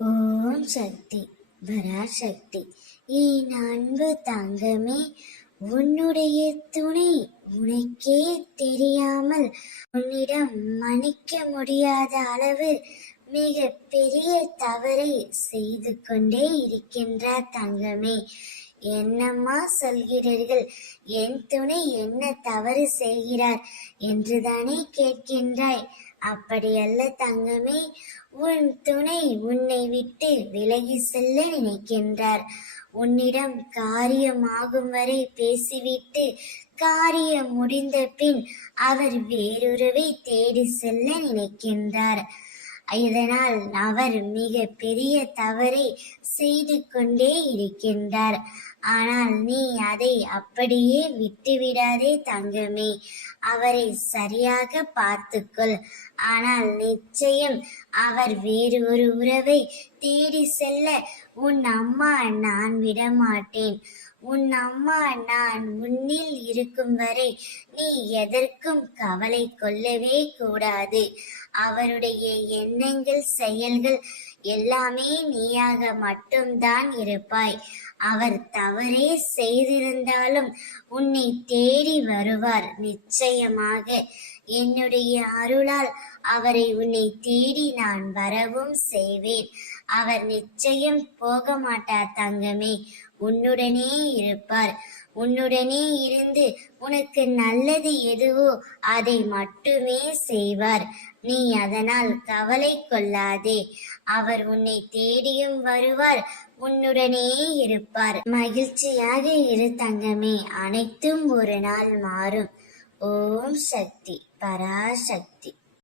ஓம் சக்தி பராசக்தி. என் அன்பு தங்கமே, உன்னுடைய துணை உனக்கே தெரியாமல் உன்னிடம் மன்னிக்க முடியாத அளவு மிக பெரிய தவறை செய்து கொண்டே இருக்கின்றார் தங்கமே. என்னம்மா சொல்கிறீர்கள்? என் துணை என்ன தவறு செய்கிறார் என்றுதானே கேட்கின்றாய்? அப்படியல்ல தங்கமே, உன் துணை உன்னை விட்டு விலகி செல்ல நினைக்கின்றார். உன்னிடம் காரியமாகும் வரை பேசிவிட்டு காரியம் முடிந்த பின் அவர் வேறொருவை தேடி செல்ல நினைக்கின்றார். இதனால் அவர் மிக பெரிய தவறை செய்து கொண்டே இருக்கின்றார். ஆனால் நீ அதை அப்படியே விட்டுவிடாதே தங்கமே. அவரை சரியாக பார்த்துக்கொள். ஆனால் நிச்சயம் அவர் வேறு ஒரு உறவை தேடி செல்ல உன் அம்மா நான் விடமாட்டேன். உன் அம்மா நான் உன்னில் இருக்கும் வரை நீ எதற்கும் கவலை கொள்ளவே கூடாது. அவருடைய எண்ணங்கள் செயல்கள் எல்லாமே நீயாக மட்டும்தான் இருப்பாய். அவர் தவறே செய்திருந்தாலும் உன்னை தேடி வருவார் நிச்சயமாக. என்னுடைய அருளால் அவரை உன்னை தேடி நான் வரவும் செய்வேன். அவர் நிச்சயம் போக மாட்டார் தங்கமே. உன்னுடனே இருப்பார். உன்னுடனே இருந்து உனக்கு நல்லது எதுவோ அதை மட்டுமே செய்வார். நீ அதனால் கவலை கொள்ளாதே. அவர் உன்னை தேடியும் வருவார், உன்னுடனே இருப்பார். மகிழ்ச்சியாக இரு தங்கமே. அனைத்தும் ஒரு நாள் மாறும். ஓம் சக்தி பராசக்தி.